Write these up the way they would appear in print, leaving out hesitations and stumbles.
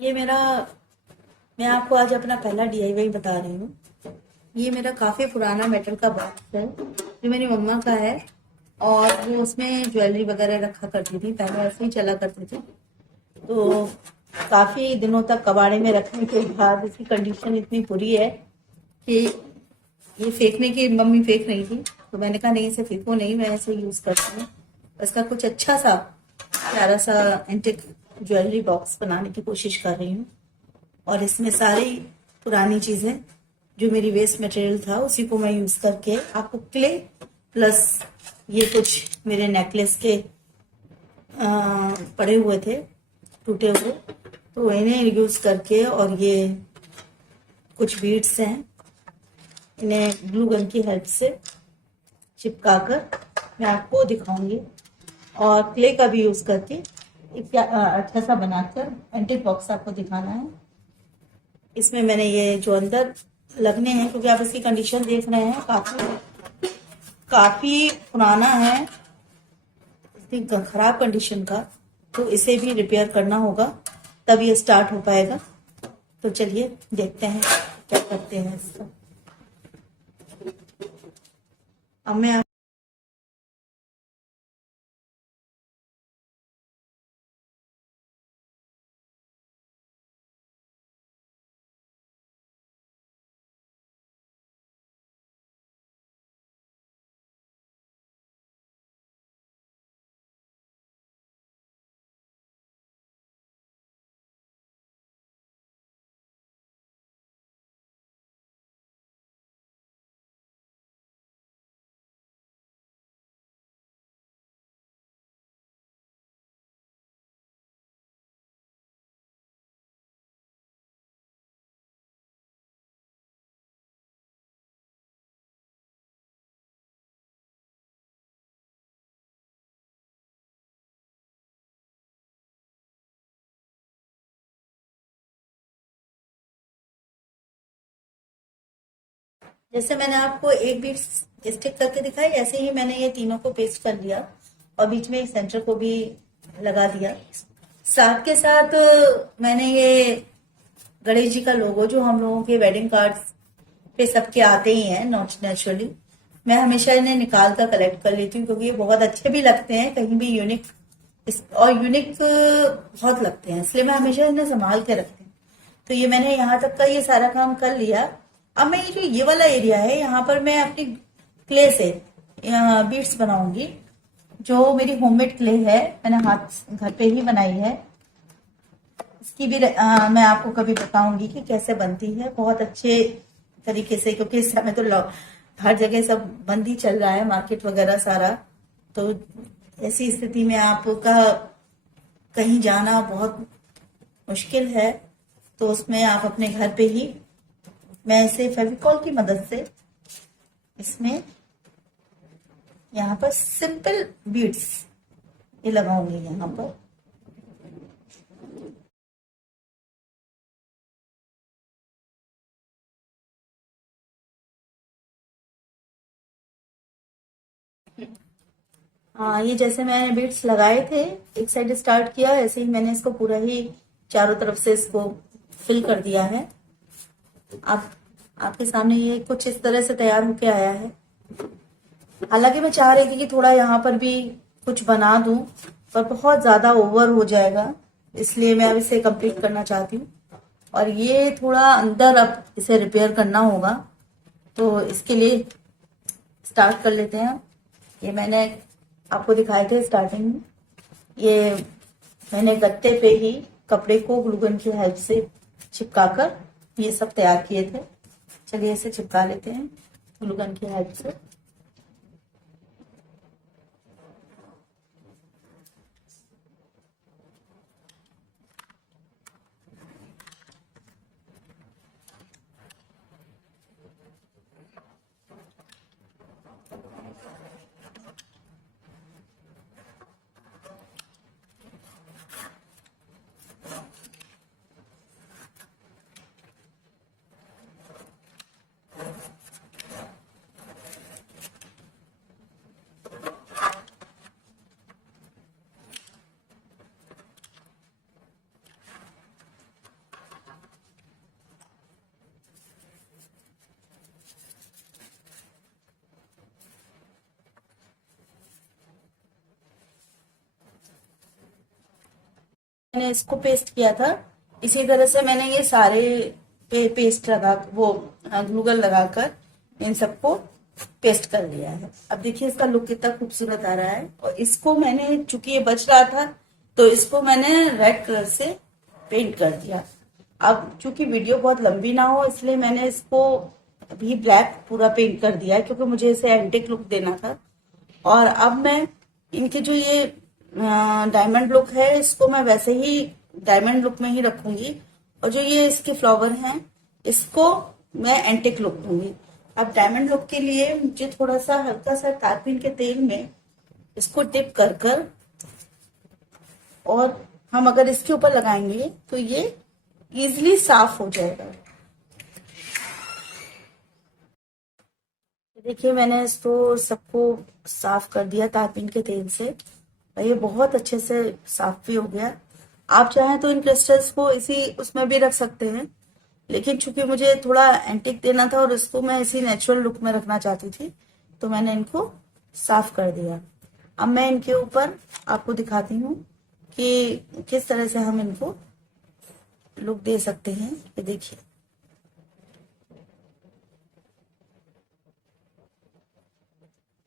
ये मेरा मैं आपको आज अपना पहला डीआईवाई बता रही हूँ। ये मेरा काफ़ी पुराना मेटल का बॉक्स है जो मेरी मम्मा का है। और वो उसमें ज्वेलरी वगैरह रखा करती थी, पहले ऐसे ही चला करती थी। तो काफ़ी दिनों तक कबाड़े में रखने के बाद इसकी कंडीशन इतनी बुरी है कि ये फेंकने की मम्मी फेंक रही थी, तो मैंने कहा नहीं इसे फेंको नहीं, मैं ऐसे यूज़ करती हूँ। इसका कुछ अच्छा सा प्यारा सा एंटिक ज्वेलरी बॉक्स बनाने की कोशिश कर रही हूँ। और इसमें सारी पुरानी चीजें जो मेरी वेस्ट मटेरियल था उसी को मैं यूज करके आपको क्ले प्लस ये कुछ मेरे नेकलेस के पड़े हुए थे टूटे हुए, तो इन्हें यूज करके और ये कुछ बीड्स हैं, इन्हें ग्लू गन की हेल्प से चिपका कर मैं आपको दिखाऊंगी। और क्ले का भी यूज करके एक अच्छा सा बनाकर एंटिक बॉक्स आपको दिखाना है। इसमें मैंने ये जो अंदर लगने हैं, क्योंकि आप इसकी कंडीशन देख रहे हैं, काफी काफी पुराना है, इतनी खराब कंडीशन का, तो इसे भी रिपेयर करना होगा तब ये स्टार्ट हो पाएगा। तो चलिए देखते हैं क्या करते हैं इसका। अब मैं जैसे मैंने आपको एक बीट स्टिक करके दिखाई, ऐसे ही मैंने ये तीनों को पेस्ट कर लिया और बीच में एक सेंटर को भी लगा दिया। साथ के साथ मैंने ये गणेश जी का लोगो जो हम लोगों के वेडिंग कार्ड्स पे सबके आते ही हैं नेचुरली, मैं हमेशा इन्हें निकाल कर कलेक्ट कर लेती हूँ, क्योंकि ये बहुत अच्छे भी लगते हैं, कहीं भी यूनिक और यूनिक बहुत लगते हैं, इसलिए मैं हमेशा इन्हें संभाल के रखती हूँ। तो ये मैंने यहाँ तक का ये सारा काम कर लिया। अब मैं ये जो ये वाला एरिया है, यहाँ पर मैं अपनी क्ले से बीड्स बनाऊंगी, जो मेरी होममेड क्ले है, मैंने हाथ घर पे ही बनाई है। इसकी भी मैं आपको कभी बताऊंगी कि कैसे बनती है बहुत अच्छे तरीके से, क्योंकि इस समय तो हर जगह सब बंद ही चल रहा है, मार्केट वगैरह सारा। तो ऐसी स्थिति में आपका कहीं जाना बहुत मुश्किल है, तो उसमें आप अपने घर पे ही, मैं इसे फेविकॉल की मदद से इसमें यहाँ पर सिंपल बीड्स ये लगाऊंगी यहाँ पर। हाँ, ये जैसे मैंने बीट्स लगाए थे, एक साइड स्टार्ट किया, ऐसे ही मैंने इसको पूरा ही चारों तरफ से इसको फिल कर दिया है। आप आपके सामने ये कुछ इस तरह से तैयार होके आया है। हालांकि मैं चाह रही थी कि थोड़ा यहाँ पर भी कुछ बना दूं, पर बहुत ज्यादा ओवर हो जाएगा, इसलिए मैं अब इसे कंप्लीट करना चाहती हूँ। और ये थोड़ा अंदर अब इसे रिपेयर करना होगा, तो इसके लिए स्टार्ट कर लेते हैं। ये मैंने आपको दिखाए थे स्टार्टिंग में, ये मैंने गत्ते पे ही कपड़े को ग्लूगन की हेल्प से चिपकाकर ये सब तैयार किए थे। चलिए इसे चिपका लेते हैं ग्लूगन की हेल्प से। मैंने इसको पेस्ट किया था, इसी तरह से मैंने ये सारे पेस्ट लगा वो ग्लूगन लगाकर इन सबको पेस्ट कर लिया है। अब देखिए इसका लुक कितना खूबसूरत आ रहा है। और इसको मैंने, चूंकि ये बच रहा था तो इसको मैंने रेड कलर से पेंट कर दिया। अब चूंकि वीडियो बहुत लंबी ना हो इसलिए मैंने इसको अभी ब्लैक पूरा पेंट कर दिया है, क्योंकि मुझे इसे एंटिक लुक देना था। और अब मैं इनके जो ये डायमंड लुक है इसको मैं वैसे ही डायमंड लुक में ही रखूंगी, और जो ये इसके फ्लावर हैं इसको मैं एंटिक लुक दूंगी। अब डायमंड लुक के लिए मुझे थोड़ा सा हल्का सा तारपीन के तेल में इसको डिप कर कर, और हम अगर इसके ऊपर लगाएंगे तो ये इजीली साफ हो जाएगा। देखिए मैंने इसको सबको साफ कर दिया तारपीन के तेल से, और ये बहुत अच्छे से साफ भी हो गया। आप चाहें तो इन क्रिस्टल्स को इसी उसमें भी रख सकते हैं, लेकिन चूंकि मुझे थोड़ा एंटिक देना था और इसको मैं इसी नेचुरल लुक में रखना चाहती थी तो मैंने इनको साफ कर दिया। अब मैं इनके ऊपर आपको दिखाती हूँ कि किस तरह से हम इनको लुक दे सकते हैं। ये देखिए,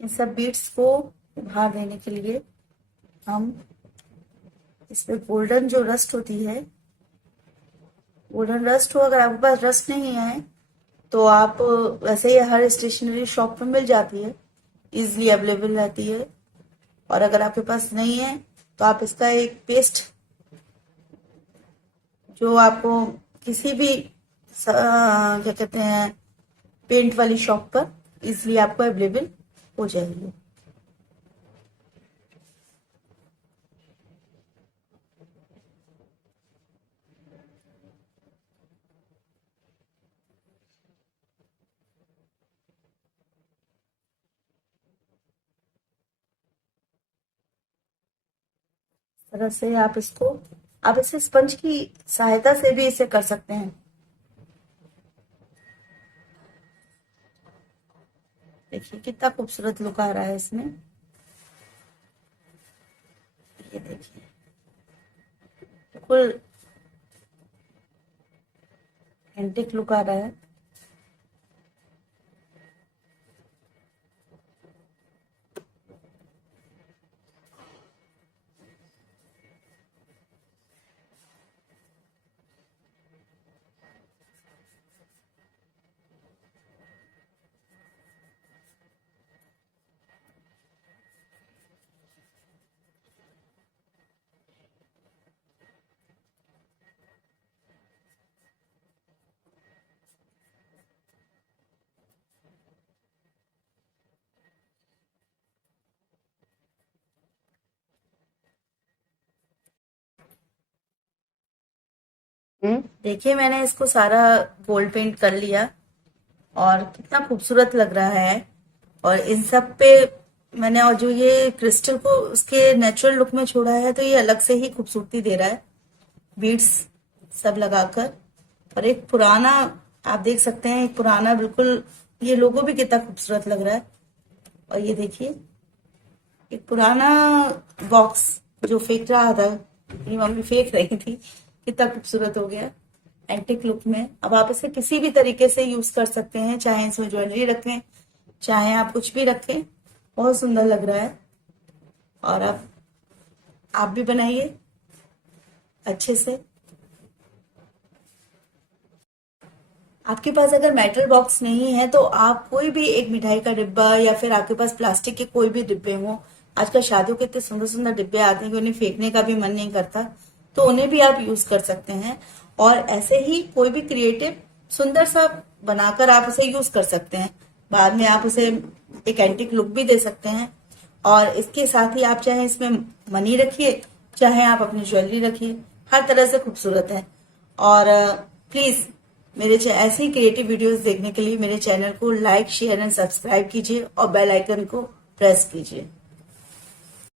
इन सब बीट्स को उभार देने के लिए हम इसमें गोल्डन जो रस्ट होती है, गोल्डन रस्ट हो, अगर आपके पास रस्ट नहीं है तो आप वैसे ही हर स्टेशनरी शॉप में मिल जाती है, इजीली अवेलेबल रहती है। और अगर आपके पास नहीं है तो आप इसका एक पेस्ट जो आपको किसी भी क्या कहते हैं पेंट वाली शॉप पर इजीली आपको अवेलेबल हो जाएगी। तरह से आप इसे स्पंज की सहायता से भी इसे कर सकते हैं। देखिए कितना खूबसूरत लुक आ रहा है इसमें। ये देखिए बिल्कुल एंटिक लुक आ रहा है। देखिए मैंने इसको सारा गोल्ड पेंट कर लिया और कितना खूबसूरत लग रहा है। और इन सब पे मैंने, और जो ये क्रिस्टल को उसके नेचुरल लुक में छोड़ा है तो ये अलग से ही खूबसूरती दे रहा है, बीड्स सब लगाकर। और एक पुराना, आप देख सकते हैं एक पुराना बिल्कुल, ये लोगो भी कितना खूबसूरत लग रहा है। और ये देखिए एक पुराना बॉक्स जो फेंक रहा था, मेरी मम्मी फेंक रही थी, कितना खूबसूरत हो गया एंटिक लुक में। अब आप इसे किसी भी तरीके से यूज कर सकते हैं, चाहे इसमें ज्वेलरी रखें, चाहे आप कुछ भी रखें, बहुत सुंदर लग रहा है। और अब आप भी बनाइए अच्छे से। आपके पास अगर मेटल बॉक्स नहीं है तो आप कोई भी एक मिठाई का डिब्बा, या फिर आपके पास प्लास्टिक के कोई भी डिब्बे हो, आजकल शादियों के इतने सुंदर सुंदर डिब्बे आते हैं कि उन्हें फेंकने का भी मन नहीं करता, तो उन्हें भी आप यूज कर सकते हैं। और ऐसे ही कोई भी क्रिएटिव सुंदर सा बनाकर आप उसे यूज कर सकते हैं। बाद में आप उसे एक एंटिक लुक भी दे सकते हैं। और इसके साथ ही आप चाहे इसमें मनी रखिए, चाहे आप अपनी ज्वेलरी रखिए, हर तरह से खूबसूरत है। और प्लीज मेरे ऐसे ही क्रिएटिव वीडियोस देखने के लिए मेरे चैनल को लाइक, शेयर एंड सब्सक्राइब कीजिए और बेल आइकन को प्रेस कीजिए।